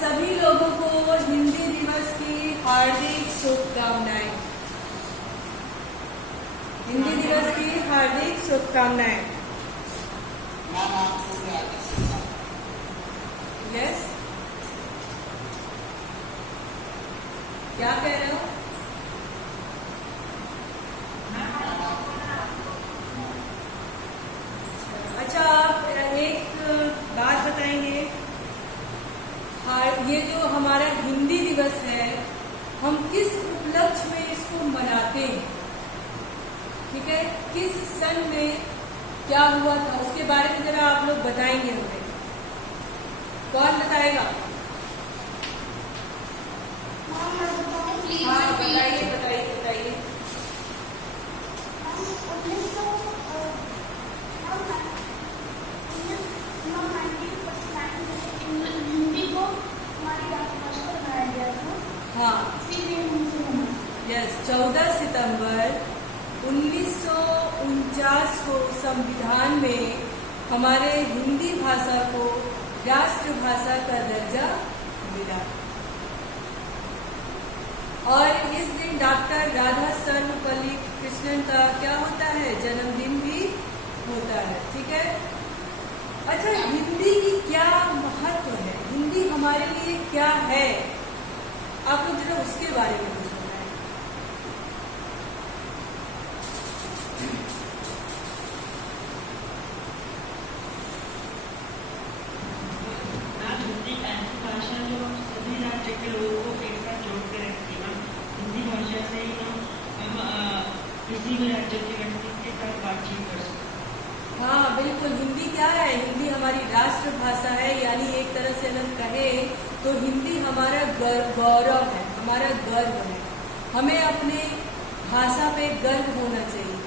सभी लोगों को हिंदी दिवस की हार्दिक शुभकामनाएं। हिंदी दिवस की हार्दिक शुभकामनाएं। यस, क्या कह रहे हो? अच्छा, आप एक बात बताएंगे। ये जो हमारा हिंदी दिवस है, हम किस उपलक्ष्य में इसको मनाते हैं? ठीक है, किस सन में क्या हुआ था उसके बारे में जरा आप लोग बताएंगे हमें। कौन बताएगा? हाँ, बताइए बताइए बताइए। हाँ, यस, 14 सितंबर 1949 को संविधान में हमारे हिंदी भाषा को राष्ट्रभाषा का दर्जा मिला। और इस दिन डॉक्टर राधा सर्वपल्ली कृष्णन का क्या होता है? जन्मदिन भी होता है। ठीक है। अच्छा, हिंदी की क्या महत्व है? हिंदी हमारे लिए क्या है? आप लोग जरा उसके बारे में कुछ बताएं। हिंदी ऐसी भाषा जो सभी राज्य के लोगों को एक साथ जोड़ के रखती है। हिंदी भाषा से ही हम किसी भी राज्य के व्यक्ति के साथ बातचीत कर सकते हैं। हाँ बिल्कुल, हिंदी क्या है? हिंदी हमारी राष्ट्रभाषा है। यानी एक तरह से अगर कहें तो हिंदी हमारा गौरव है, हमारा गर्व है। हमें अपने भाषा पे गर्व होना चाहिए।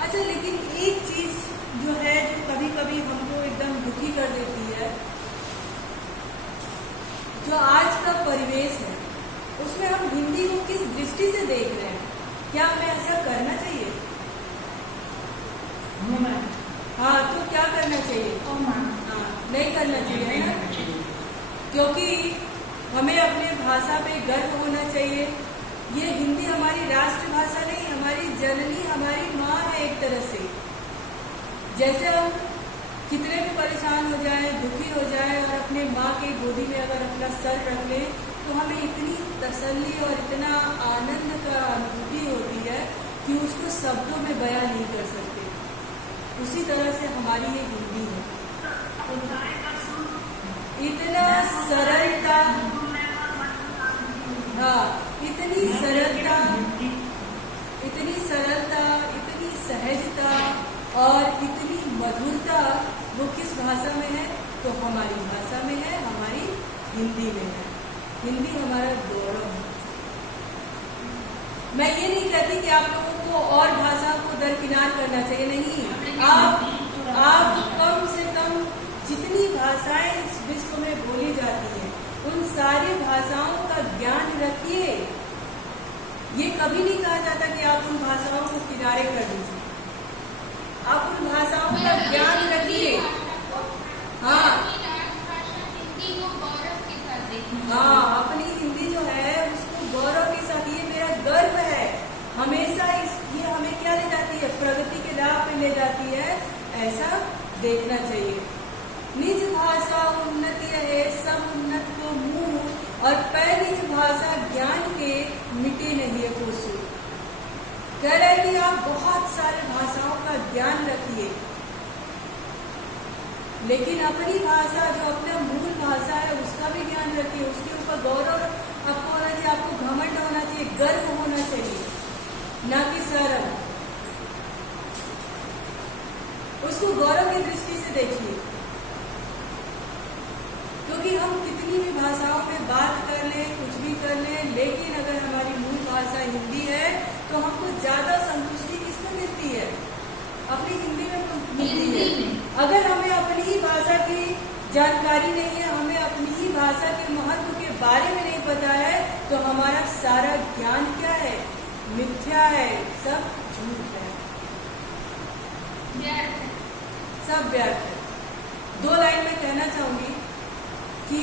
अच्छा, लेकिन एक चीज जो है, जो कभी कभी हमको एकदम दुखी कर देती है, जो आज का परिवेश है उसमें हम हिंदी को किस दृष्टि से देख रहे हैं? क्या हमें ऐसा करना चाहिए? हाँ, तो क्या करना चाहिए? हाँ, नहीं करना चाहिए, है ना? क्योंकि हमें अपने भाषा पे गर्व होना चाहिए। ये हिंदी हमारी राष्ट्रभाषा नहीं, हमारी जननी, हमारी माँ है एक तरह से। जैसे हम कितने भी परेशान हो जाए, दुखी हो जाए और अपने माँ के गोदी में अगर अपना सर रख लें तो हमें इतनी तसल्ली और इतना आनंद का अनुभूति होती है कि उसको शब्दों में बयां नहीं कर सकते। उसी तरह से हमारी ये हिंदी है। इतना सरलता, हाँ, इतनी सरलता, इतनी सरलता, इतनी सहजता और इतनी मधुरता वो किस भाषा में है? तो हमारी भाषा में है, हमारी हिंदी में है। हिंदी हमारा गौरव है। मैं ये नहीं कहती कि आप लोगों को और भाषा को दरकिनार करना चाहिए, नहीं। आप कम से कम जितनी भाषाएं इस विश्व में बोली जाती हैं उन सारी भाषाओं का ज्ञान रखिए। ये कभी नहीं कहा जाता कि आप उन भाषाओं को किनारे कर दीजिए। आप उन भाषाओं का ज्ञान रखिए। हाँ हाँ, अपनी हिंदी जो है उसको गौरव के साथ, ये मेरा गर्व है। हमेशा ये हमें क्या ले जाती है? प्रगति के राह पे ले जाती है। ऐसा देखना चाहिए। निज भाषा उन्नति है, सब उन्नत को मुँह, और पै निज भाषा ज्ञान के मिटे नहीं है को सूर। कह रहे कि आप बहुत सारे भाषाओं का ज्ञान रखिए, लेकिन अपनी भाषा जो अपना मूल भाषा है उसका भी ज्ञान रखिए। उसके ऊपर गौरव आपको होना चाहिए, आपको घमंड होना चाहिए, गर्व होना चाहिए, ना कि शर्म। उसको गौरव की दृष्टि से देखिए। क्योंकि हम कितनी भी भाषाओं में बात कर लें, कुछ भी कर लें, लेकिन अगर हमारी मूल भाषा हिंदी है तो हमको ज्यादा संतुष्टि किसमें मिलती है? अपनी हिंदी में मिलती है। अगर हमें अपनी ही भाषा की जानकारी नहीं है, हमें अपनी ही भाषा के महत्व के बारे में नहीं पता है, तो हमारा सारा ज्ञान क्या है? मिथ्या है, सब झूठ है, सब व्यर्थ है। 2 लाइन में कहना चाहूंगी कि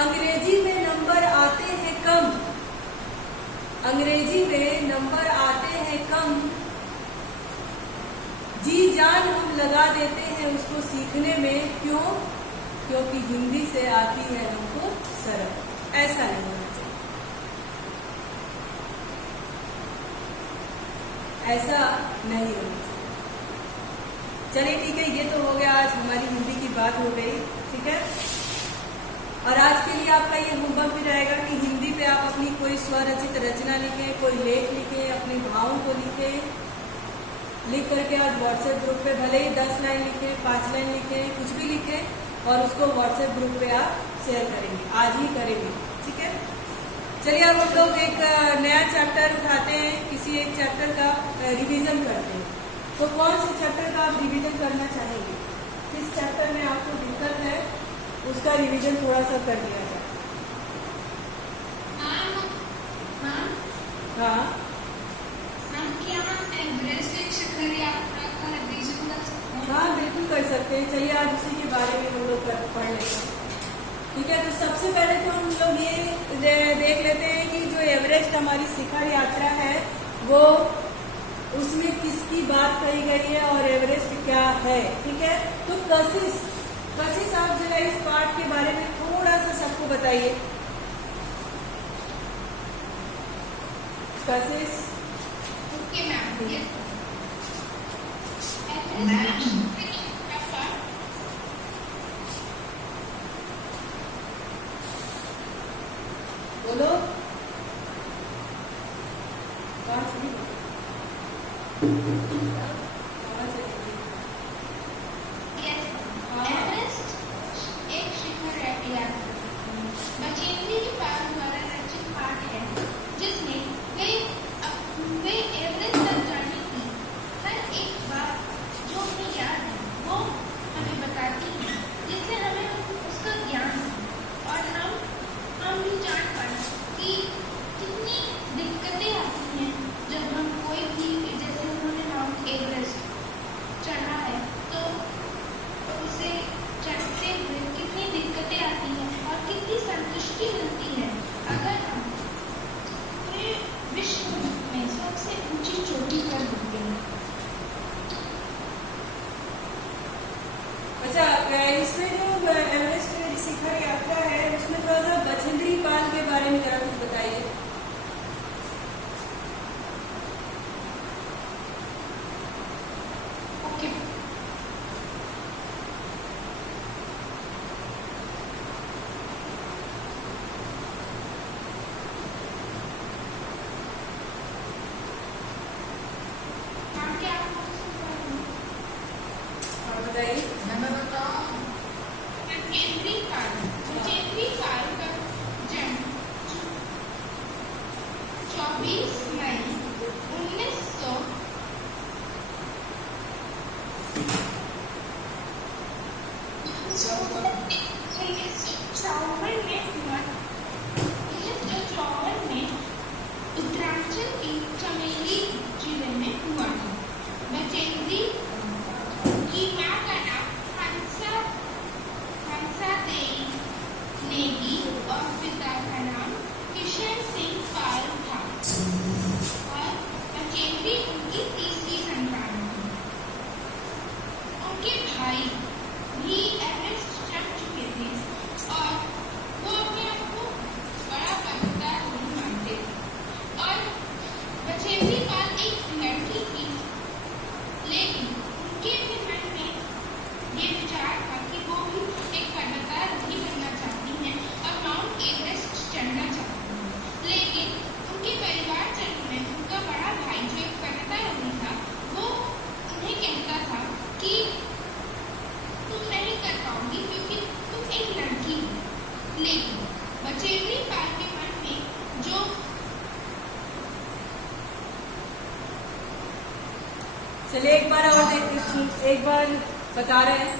अंग्रेजी में नंबर आते हैं कम, अंग्रेजी में नंबर आते हैं कम, जी जान हम लगा देते हैं उसको सीखने में, क्यों? क्योंकि हिंदी से आती है हमको शर्म। ऐसा नहीं होना चाहिए, ऐसा नहीं होना चाहिए। चलिए ठीक है, ये तो हो गया, आज हमारी हिंदी की बात हो गई, ठीक है। और आज के लिए आपका ये होमवर्क भी रहेगा कि हिंदी पे आप अपनी कोई स्वरचित रचना लिखें, कोई लेख लिखें, अपने भावों को लिखें, लिख करके आज व्हाट्सएप ग्रुप पे भले ही 10 लाइन लिखें, 5 लाइन लिखें, कुछ भी लिखें और उसको व्हाट्सएप ग्रुप पे आप शेयर करेंगे, आज ही करेंगे, ठीक है। चलिए अब हम लोग एक नया चैप्टर उठाते हैं, किसी एक चैप्टर का रिवीजन करते हैं। तो कौन से चैप्टर का आप रिवीजन करना चाहेंगे? किस चैप्टर में आपको दिक्कत है उसका रिवीजन थोड़ा सा कर दिया जाए। हाँ, हाँ बिल्कुल कर सकते हैं। चलिए आज उसी के बारे में हम लोग पढ़ लेते हैं, ठीक है। तो सबसे पहले तो हम लोग ये देख लेते हैं कि जो एवरेस्ट हमारी शिखर यात्रा है वो उसमें किसकी बात कही गई है और एवरेस्ट क्या है, ठीक है। तो कशिश आप जरा इस पार्ट के बारे में थोड़ा सा सबको बताइए। कशिश बोलो, इसमें जो एवरेस्ट शिखर यात्रा है उसमें थोड़ा सा बछेंद्री पाल के बारे में जरा कुछ बताइए। बताइए। बछेंद्री पाल का जन्म 24 मई 1954 में उत्तरांचल के चमेली जिले में हुआ था। बछेंद्री की मां का नाम हंसा देवी नेगी और पिता का नाम किशन सिंह पाल था और बछेंद्री उनकी तीसरी संतान थी। उनके भाई भी एवरेस्ट चढ़ चुके थे और वो अपने आप को बड़ा बहादुर नहीं मानते थे और बछेंद्री पाल एक लड़की थी, लेकिन उनके भी मन में ये विचार था कि वो भी एक पर्वतारोही बनना चाहती हैं और माउंट एवरेस्ट चढ़ना चाहती हैं। लेकिन उनके परिवारजन में उनका बड़ा भाई जो एक पर्वतारोही था वो उन्हें कहता था कि तुम नहीं कर पाओगी क्योंकि तुम एक लड़की हो। लेकिन बछेंद्री पाल के मन में जो चलिए एक बार और एक बार बता रहे हैं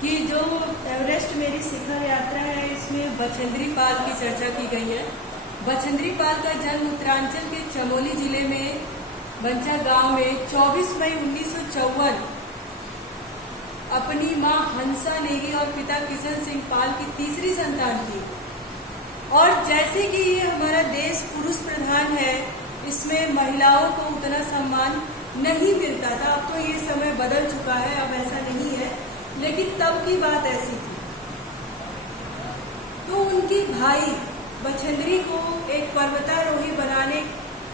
कि जो एवरेस्ट मेरी शिखर यात्रा है इसमें बछेंद्री पाल की चर्चा की गई है। बछेंद्री पाल का जन्म उत्तरांचल के चमोली जिले में बंचा गांव में 24 मई 1954 अपनी माँ हंसा नेगी और पिता किशन सिंह पाल की तीसरी संतान थी। और जैसे कि ये हमारा देश पुरुष प्रधान है, इसमें महिलाओं को उतना सम्मान नहीं मिलता था। अब तो ये समय बदल चुका है, अब ऐसा नहीं है, लेकिन तब की बात ऐसी थी। तो उनके भाई बछेंद्री को एक पर्वतारोही बनाने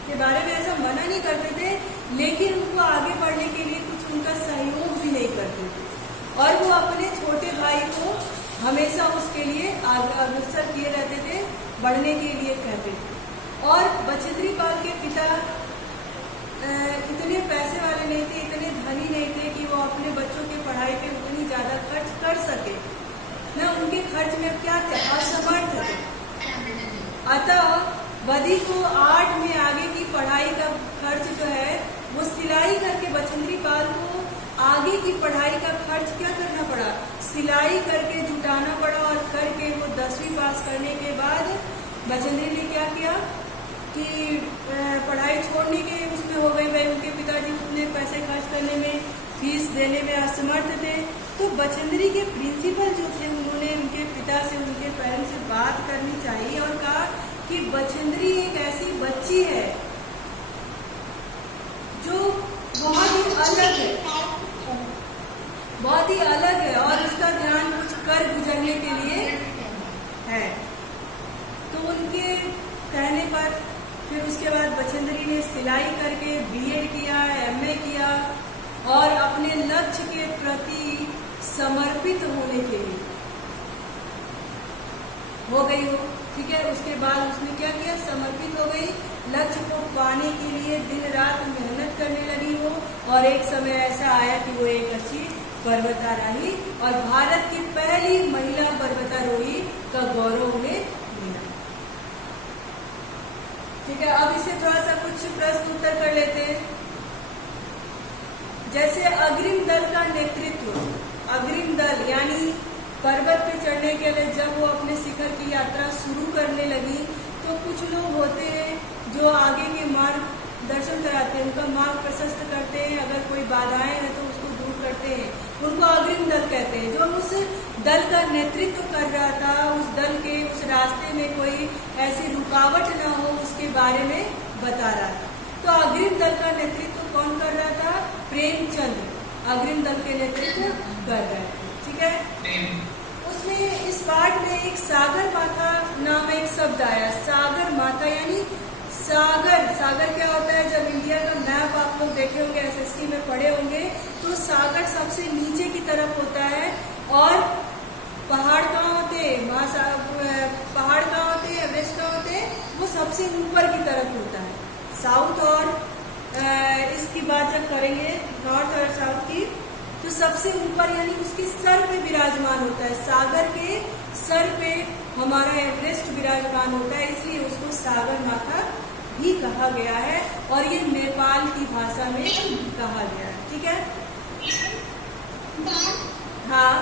के बारे में ऐसा मना नहीं करते थे, लेकिन उनको आगे बढ़ने के लिए कुछ उनका सहयोग भी नहीं करते थे। और वो अपने छोटे भाई को हमेशा उसके लिए अग्रसर किए रहते थे, बढ़ने के लिए कहते थे। और बछेंद्री पाल के पिता इतने पैसे वाले नहीं थे, इतने धनी नहीं थे कि वो अपने बच्चों की पढ़ाई पे उतनी ज़्यादा खर्च कर सके न। उनके खर्च में क्या थे, असमर्थ थे। अतः बदी को 8 में आगे की पढ़ाई का खर्च जो है वो सिलाई करके बछेंद्री पाल को आगे की पढ़ाई का खर्च क्या करना पड़ा, सिलाई करके जुटाना पड़ा। और करके वो 10वीं पास करने के बाद बछेंद्री ने क्या किया कि पढ़ाई छोड़ने के उसमें हो गई। भाई उनके पिताजी उतने पैसे खर्च करने में, फीस देने में असमर्थ थे। तो बछेंद्री के प्रिंसिपल जो थे, उन्होंने उनके पिता से, उनके पेरेंट्स से बात करनी चाहिए और कहा कि बछेंद्री एक ऐसी बच्ची है जो बहुत ही अलग है, बहुत ही अलग है और उसका ध्यान कुछ कर गुजरने के लिए है। तो उनके कहने पर फिर उसके बाद बछेंद्री ने सिलाई करके बीएड किया, एमए किया और अपने लक्ष्य के प्रति समर्पित होने के लिए हो गई हो। ठीक है, उसके बाद उसने क्या किया, समर्पित हो गई, लक्ष्य को पाने के लिए दिन रात मेहनत करने लगी वो। और एक समय ऐसा आया कि वो एक अच्छी पर्वतारोही और भारत की पहली महिला पर्वतारोही का गौरव उन्हें मिला। ठीक है, अब इसे थोड़ा सा कुछ प्रश्न उत्तर कर लेते हैं। जैसे अग्रिम दल का नेतृत्व, अग्रिम दल यानी पर्वत पे चढ़ने के लिए जब वो अपने शिखर की यात्रा शुरू करने लगी तो कुछ लोग होते हैं जो आगे के मार्ग दर्शन कराते हैं, उनका मार्ग प्रशस्त करते हैं। अगर कोई बाधाएं हैं तो उसको दूर करते हैं, उनको अग्रिम दल कहते हैं। जो उस दल का नेतृत्व कर रहा था, उस दल के उस रास्ते में कोई ऐसी रुकावट न हो उसके बारे में बता रहा था। तो अग्रिम दल का नेतृत्व कौन कर रहा था, प्रेमचंद अग्रिम दल के नेतृत्व कर रहे थे। ठीक है, उसमें इस पाठ में एक सागर माथा नाम एक शब्द आया। सागर माथा यानी सागर, सागर क्या होता है, जब इंडिया का मैप आप लोग देखे होंगे, एसएसटी में पढ़े होंगे, तो सागर सबसे नीचे की तरफ होता है और पहाड़ कहाँ होते हैं, पहाड़ कहाँ होते हैं, एवरेस्ट कहाँ होते हैं, वो सबसे ऊपर की तरफ होता है। साउथ और इसकी बात जब करेंगे नॉर्थ और साउथ की, तो सबसे ऊपर यानी उसके सर पे विराजमान होता है। सागर के सर पे हमारा एवरेस्ट विराजमान होता है, इसलिए उसको सागर माथा भी कहा गया है और ये नेपाल की भाषा में कहा गया है। ठीक है, हाँ,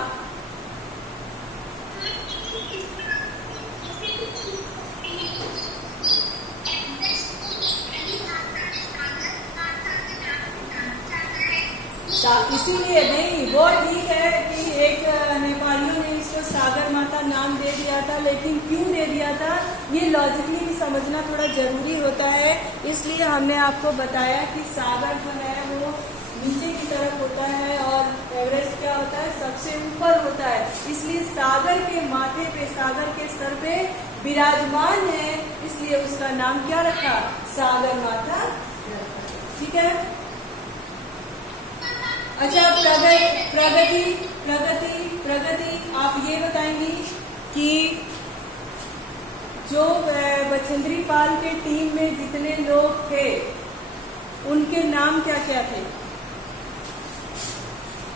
इसीलिए नहीं, वो ठीक है कि एक नेपालियों ने इसको सागर माता नाम दे दिया था, लेकिन क्यों दे दिया था ये लॉजिकली भी समझना थोड़ा जरूरी होता है। इसलिए हमने आपको बताया कि सागर जो है वो नीचे की तरफ होता है और एवरेस्ट क्या होता है, सबसे ऊपर होता है। इसलिए सागर के माथे पे, सागर के सर पे विराजमान है, इसलिए उसका नाम क्या रखा, सागर माता। ठीक है, अच्छा, प्रगति प्रगति प्रगति आप ये बताएंगी कि जो बछेंद्री पाल के टीम में जितने लोग थे उनके नाम क्या क्या थे।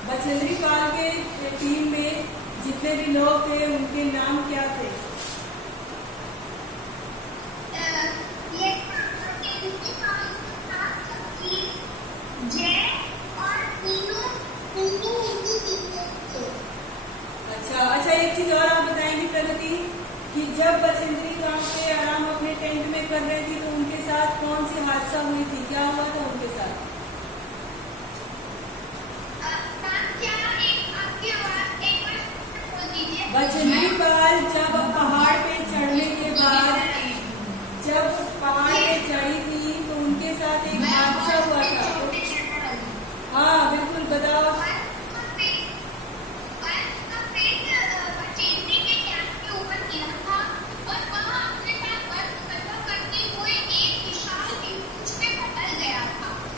बछेंद्री पाल के टीम में जितने भी लोग थे उनके नाम क्या थे। अच्छा, एक चीज और आप बताएंगे प्रगति कि जब बछेंद्री गांव पे आराम अपने टेंट में कर रही थी तो उनके साथ कौन सी हादसा हुई थी, क्या हुआ था उनके साथ। बचेंद्री पाल जब पहाड़ पे चढ़ने के बाद, जब पहाड़ पे चढ़ी थी तो उनके साथ एक हादसा हुआ था। हाँ बिल्कुल, बताओ।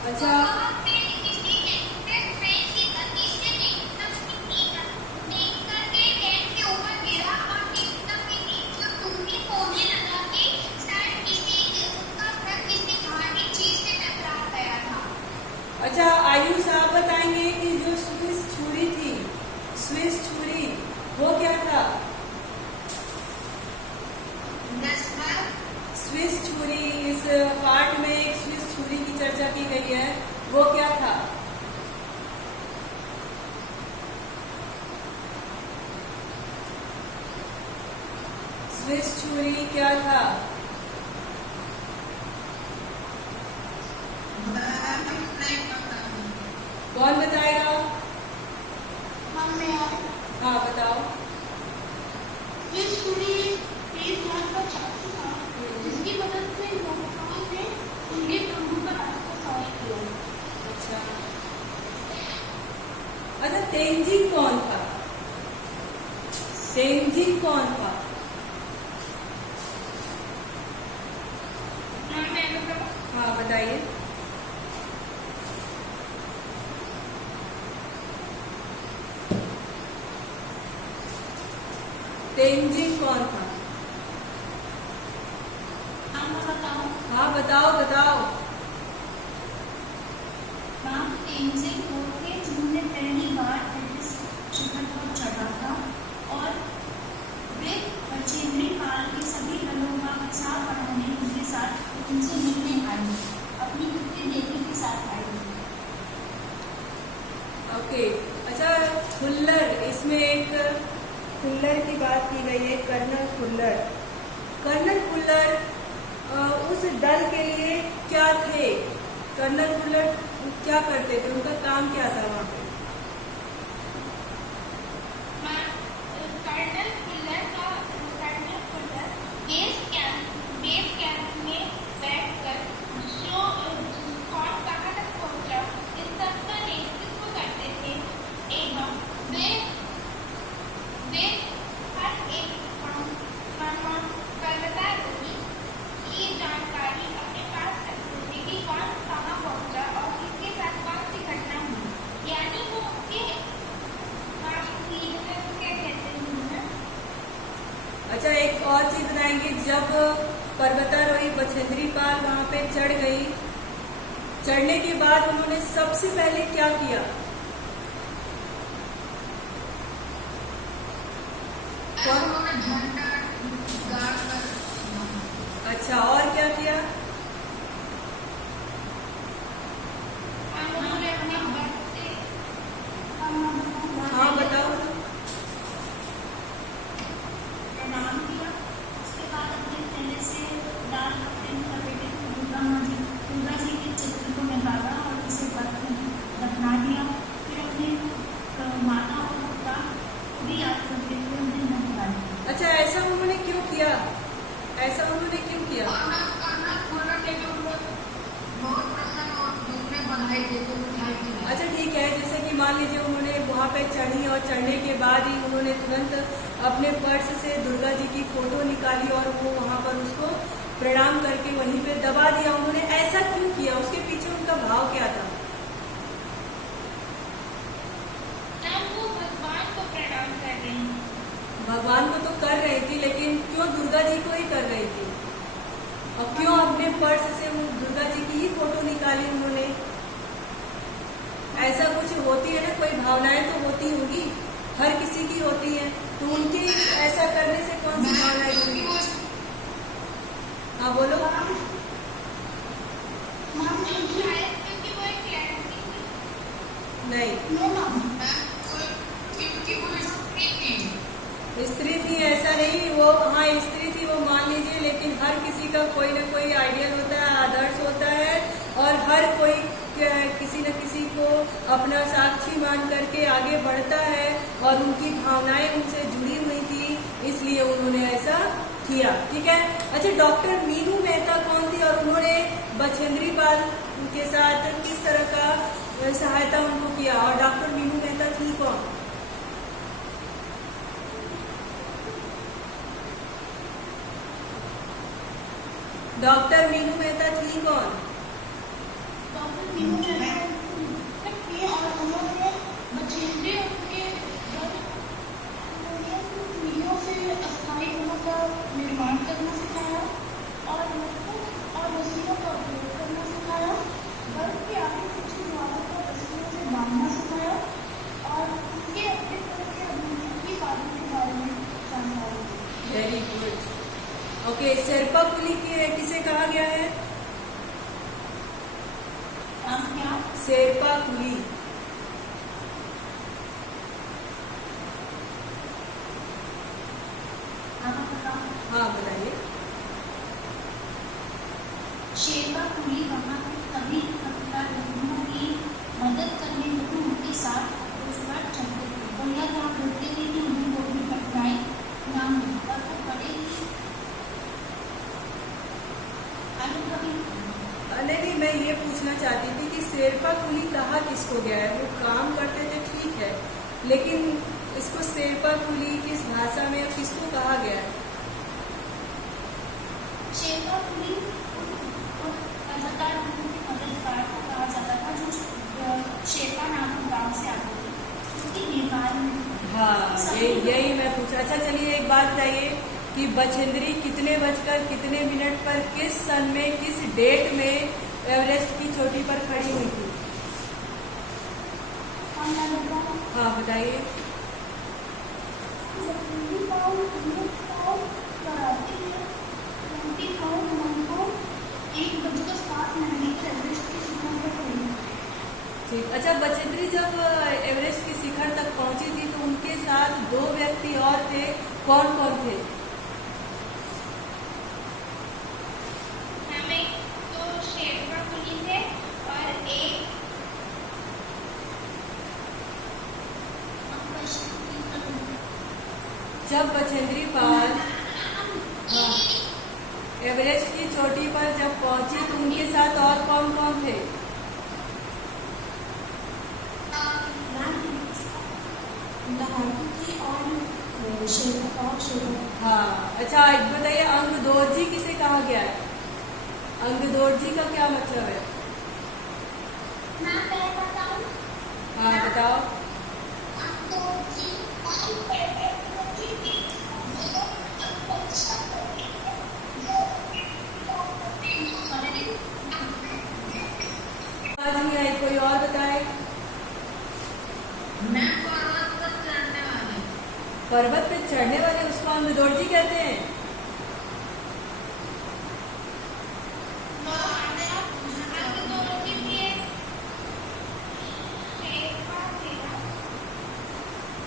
अच्छा, अच्छा आयुष आप बताएंगे कि जो स्विस छुरी थी, स्विस छुरी वो क्या था? स्विस छुरी, इस पार्ट में एक स्विस छुरी की चर्चा की गई है, वो क्या था? स्विस छुरी क्या था? कौन बताएगा? हाँ बताओ। जिसकी मदद से लोगों ने उनके प्रभु का रास्ता साफ किया। अच्छा, अच्छा तेंजिंग कौन था? तेंजिंग कौन था? हाँ बताइए। तेंजिंग कौन था? हाँ बताओ बताओ। तेंजिंग वो थे जिन्होंने पहली बार एवरेस्ट शिखर पर चढ़ा था और वे बचेंद्री पाल के सभी दलों का उत्साह बढ़ाने उनके साथ उनसे मिलने आई, अपनी पुत्री देवी के साथ आई। ओके, अच्छा खुल्लर, इसमें एक खुल्लर की बात की गई है, कर्नल खुल्लर। कर्नल खुल्लर उस दल के लिए क्या थे? कर्नल खुल्लर क्या करते थे, उनका काम क्या था वहाँ पे? कर्नल खुल्लर बेस कैंप में बैठकर जो कौन कहाँ तक पहुँचा इस सब का नेतृत्व करते थे एवं वे हर एक पर्वतारोही की जानकारी अपने पास रखते थे कि कौन कहाँ पहुँचा और किसके साथ कौन सी घटना हुई, यानी वो उनके क्या कहते हैं। अच्छा एक और चीज बताएंगे, जब पर्वतारोही बचेंद्री पाल वहाँ पे चढ़ गई, चढ़ने के बाद उन्होंने सबसे पहले क्या किया? अच्छा, और क्या किया? हाँ बताओ। प्रणाम किया, उसके बाद अपने थैले से लाल कपड़े में लपेटे दुर्गा जी के चित्र को निकाला और उसे बर्फ में दफना दिया। फिर अपने माता और पिता को भी याद करते हुए उन्हें दफना दिया। अच्छा ऐसा उन्होंने क्यों किया? ऐसा उन्होंने क्यों किया? अच्छा ठीक है, जैसे कि मान लीजिए उन्होंने वहाँ पे चढ़ी और चढ़ने के बाद ही उन्होंने तुरंत अपने पर्स से दुर्गा जी की फोटो निकाली और वो वहाँ पर उसको प्रणाम करके वहीं पे दबा दिया। उन्होंने ऐसा क्यों किया? उसके पीछे उनका भाव क्या था? वो भगवान को प्रणाम कर रही हैं। भगवान को तो कर रही थी, लेकिन क्यों दुर्गा जी को ही कर रही थी? और क्यों अपने पर्स से वो दुर्गा जी की ही फोटो निकाली उन्होंने? ऐसा कुछ होती है ना, कोई भावनाएं तो होती होंगी, हर किसी की होती है, तो उनकी ऐसा करने से कौन सी भावनाएं होंगी? हाँ बोलो। क्योंकि वो एक लड़की थी। नहीं, स्त्री थी ऐसा नहीं, वो हाँ स्त्री थी वो मान लीजिए, लेकिन हर किसी का कोई ना कोई आइडियल होता है, आदर्श होता है, और हर कोई किसी न किसी को अपना साक्षी मान करके आगे बढ़ता है, और उनकी भावनाएं उनसे जुड़ी हुई थी। किया, ठीक है। अच्छा, डॉक्टर मीनू मेहता कौन थी और उन्होंने बछेंद्री पाल के साथ किस तरह का सहायता उनको किया, और डॉक्टर मीनू मेहता थी कौन? डॉक्टर मीनू मेहता थी कौन? डॉक्टर मीनू मेहता थी और उन्होंने बछेंद्री के कीड़ों से अस्थायी गुणों का निर्माण करना सिखाया और रस्सियों का उपयोग करना सिखाया, बर्फ के आगे पीछे दीवारों को रस्सियों से बांधना सिखाया और उनके अपने तरह के अभियांत्रिकी कार्यों के बारे में जानकारी दी। Very good. ओके, शेरपा कुली किसे कहा गया है? क्या? शेरपा कुली। हाँ, बताइए। शेरपा कुली वहाँ के सभी पत्रकार लोगों की मदद करने हेतु उनके साथ उस पर चलते थे। वो यह ध्यान रखते थे कि उन्हें कोई भी कठिनाई ना हो और वो बड़े ही अनुभवी। नहीं, मैं ये पूछना चाहती थी कि शेरपा कुली कहा किसको गया है? वो काम करते थे, ठीक है, लेकिन इसको शेरपा कुली किस भाषा में किसको कहा गया है? शेरपा कुली पत्रकार लोगों के मददगार को कहा जाता था जो शेरपा नामक गांव से आते थे, क्योंकि नेपाल में। हाँ, यही मैं पूछा। अच्छा, चलिए एक बात बताइए कि बछेंद्री कितने बजकर कितने मिनट पर किस सन में किस डेट में एवरेस्ट की चोटी पर खड़ी हुई थी? हाँ, बताइए। ठीक। अच्छा, बछेंद्री जब एवरेस्ट की शिखर तक पहुंची थी तो उनके साथ 2 व्यक्ति और थे, कौन कौन थे? हमें तो शेरपा कुली थे और एक जब बछेंद्री पाल एवरेस्ट की चोटी पर जब पहुंची तो उनके साथ और कौन कौन थे? हाँ। अच्छा, एक बताइए, अंगदोरजी किसे कहा गया है? अंगदोरजी का क्या मतलब है? हाँ, बताओ। आज नहीं आई, कोई और बताए? पर्वत पे चढ़ने वाले उसको अंगदोरजी कहते हैं।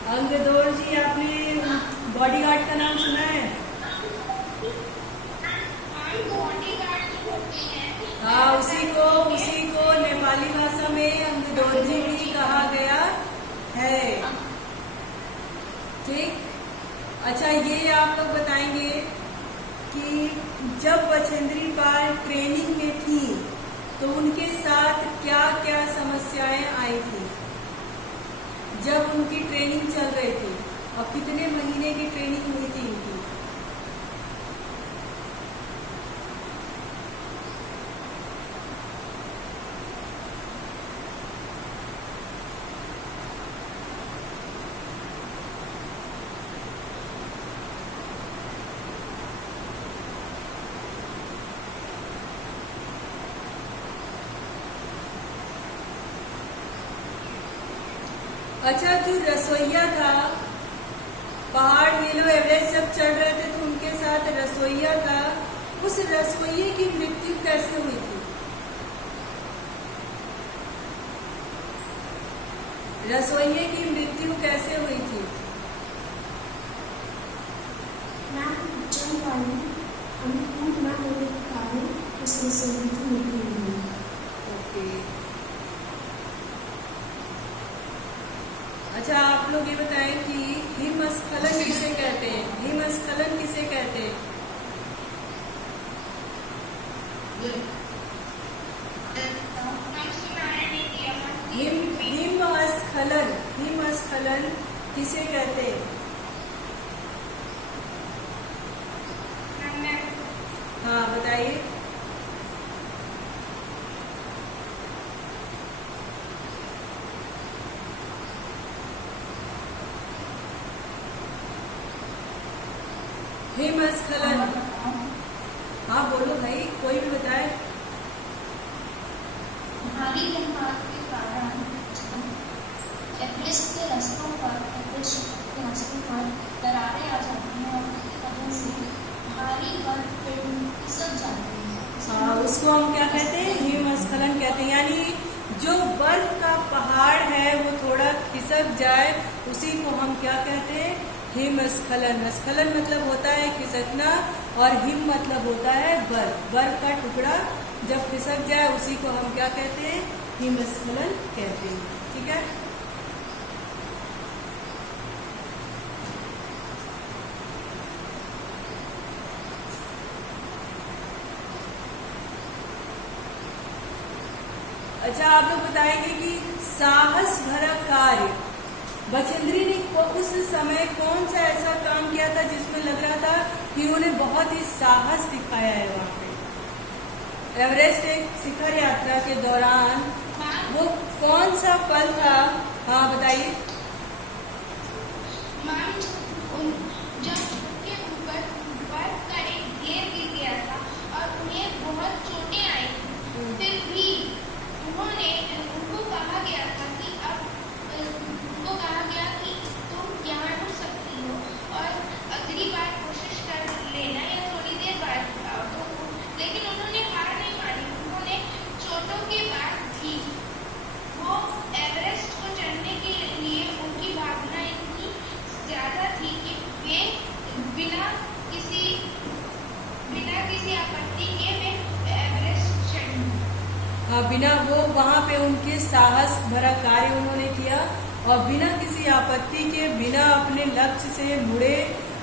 अंगदोरजी, आपने बॉडीगार्ड का नाम सुना है? हाँ, उसी को नेपाली भाषा में अंगदोरजी भी कहा गया है। ठीक। अच्छा, ये आप लोग बताएंगे कि जब बछेंद्री पाल ट्रेनिंग में थी तो उनके साथ क्या क्या समस्याएं आई थी जब उनकी ट्रेनिंग चल रही थी, और कितने महीने की ट्रेनिंग हुई थी उनकी? अच्छा, जो रसोइया था, पहाड़ नीलो एवरेस्ट जब चढ़ रहे थे तो उनके साथ रसोइया था, उस रसोइये की मृत्यु कैसे हुई थी? रसोइये की मृत्यु कैसे हुई थी? ओके। अच्छा, आप लोग ये बताएं कि हिमस्खलन किसे कहते हैं? हिमस्खलन किसे कहते हैं? हिमस्खलन। और बताओ। हाँ बोलो भाई, कोई भी बताए। भारी हिमपात के कारण एवरेस्ट के रास्तों पर दरारें आ जाती हैं और उसकी वजह से भारी बर्फ फिसल जाती है। हाँ, उसको हम क्या कहते हैं? हिमस्खलन कहते हैं। यानी जो बर्फ का पहाड़ है वो थोड़ा खिसक जाए, उसी को हम क्या कहते हैं? हिमस्खलन। स्खलन मतलब होता है खिसकना और हिम मतलब होता है बर्फ। बर्फ का टुकड़ा जब खिसक जाए उसी को हम क्या कहते हैं? हिमस्खलन कहते हैं। ठीक है। अच्छा, आप लोग बताएंगे कि साहस भरा कार्य बचेंद्री ने उस समय कौन सा ऐसा काम किया था जिसमें लग रहा था कि उन्होंने बहुत ही साहस दिखाया है वहां पे? एवरेस्ट एक शिखर यात्रा के दौरान वो कौन सा पल था? हाँ बताइए। जब उनके ऊपर बर्फ का एक ढेर गिर गया था और उन्हें बहुत चोटें आई थी, फिर भी उनको कहा गया था कि उनको कहा गया कि तुम यहाँ रुक सकती हो और अगली बार कोशिश कर लेना या थोड़ी देर बाद आओ। तो लेकिन उन्होंने हार नहीं मानी। उन्होंने चोटों के बाद भी वो एवरेस्ट को चढ़ने के लिए उनकी भावना इतनी ज्यादा थी कि वे बिना किसी आपत्ति के वे एवरेस्ट चढ़े। हाँ, बिना वो वहां पे उनके साहस भरा कार्य उन्होंने किया और बिना किसी आपत्ति के, बिना अपने लक्ष्य से मुड़े,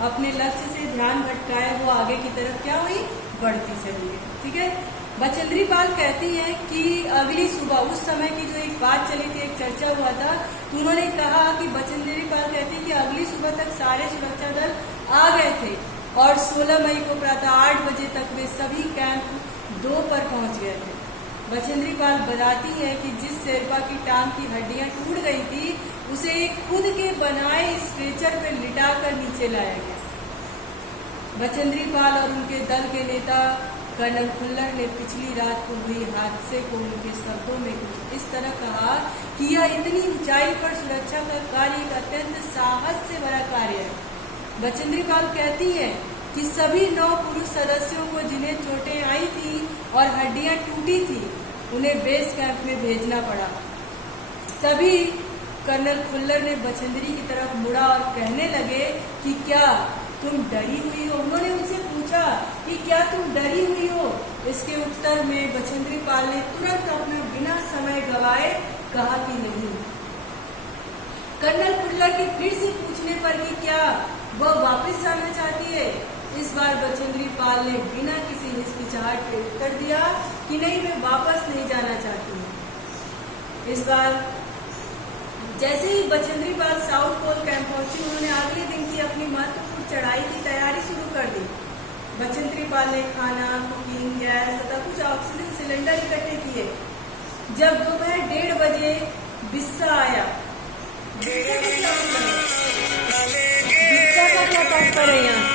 अपने लक्ष्य से ध्यान भटकाए वो आगे की तरफ क्या हुई? बढ़ती चली गई। ठीक है। बचेंद्री पाल कहती हैं कि अगली सुबह, उस समय की जो एक बात चली थी, एक चर्चा हुआ था, तो उन्होंने कहा कि बचेंद्री पाल कहती है कि अगली सुबह तक सारे सुरक्षा दल आ गए थे और 16 मई को प्रातः 8 बजे तक वे सभी कैंप 2 पर पहुंच गए थे। बचेंद्री पाल बताती है कि जिस शेरपा की टांग की हड्डियां टूट गई थी उसे एक खुद के बनाए स्ट्रेचर पे लिटाकर नीचे लाया गया। बचेंद्री पाल और उनके दल के नेता कर्नल खुल्लर ने पिछली रात को हुई हादसे को उनके शब्दों में कुछ इस तरह कहा कि यह इतनी ऊंचाई पर सुरक्षा का कार्य एक अत्यंत साहस से भरा कार्य है। बचेंद्री पाल कहती है कि सभी 9 पुरुष सदस्यों को जिन्हें चोटें आई थी और हड्डियां टूटी थी उन्हें बेस कैंप में भेजना पड़ा। तभी कर्नल खुल्लर ने बचेंद्री की तरफ मुड़ा और कहने लगे कि क्या तुम डरी हुई हो? उन्होंने उनसे पूछा कि क्या तुम डरी हुई हो? इसके उत्तर में बचेंद्री पाल ने तुरंत अपना बिना समय गवाए कहा कि नहीं। कर्नल खुल्लर के फिर से पूछने पर कि क्या वह वापस आना चाहती है, इस बार बचेंद्री पाल ने बिना किसी हिचकिचाहट के उत्तर दिया कि नहीं, मैं वापस नहीं जाना चाहती हूँ। इस बार जैसे ही Bachendri Pal south pole camp पहुंची, उन्होंने अगले दिन की अपनी महत्वपूर्ण चढ़ाई की तैयारी शुरू कर दी। बचेंद्री पाल ने खाना, कुकिंग गैस तथा कुछ ऑक्सीजन सिलेंडर इकट्ठे किए। जब दोपहर 1:30 बजे बिस्सा आया, बिस्सा का क्या तात्पर्य है यहाँ?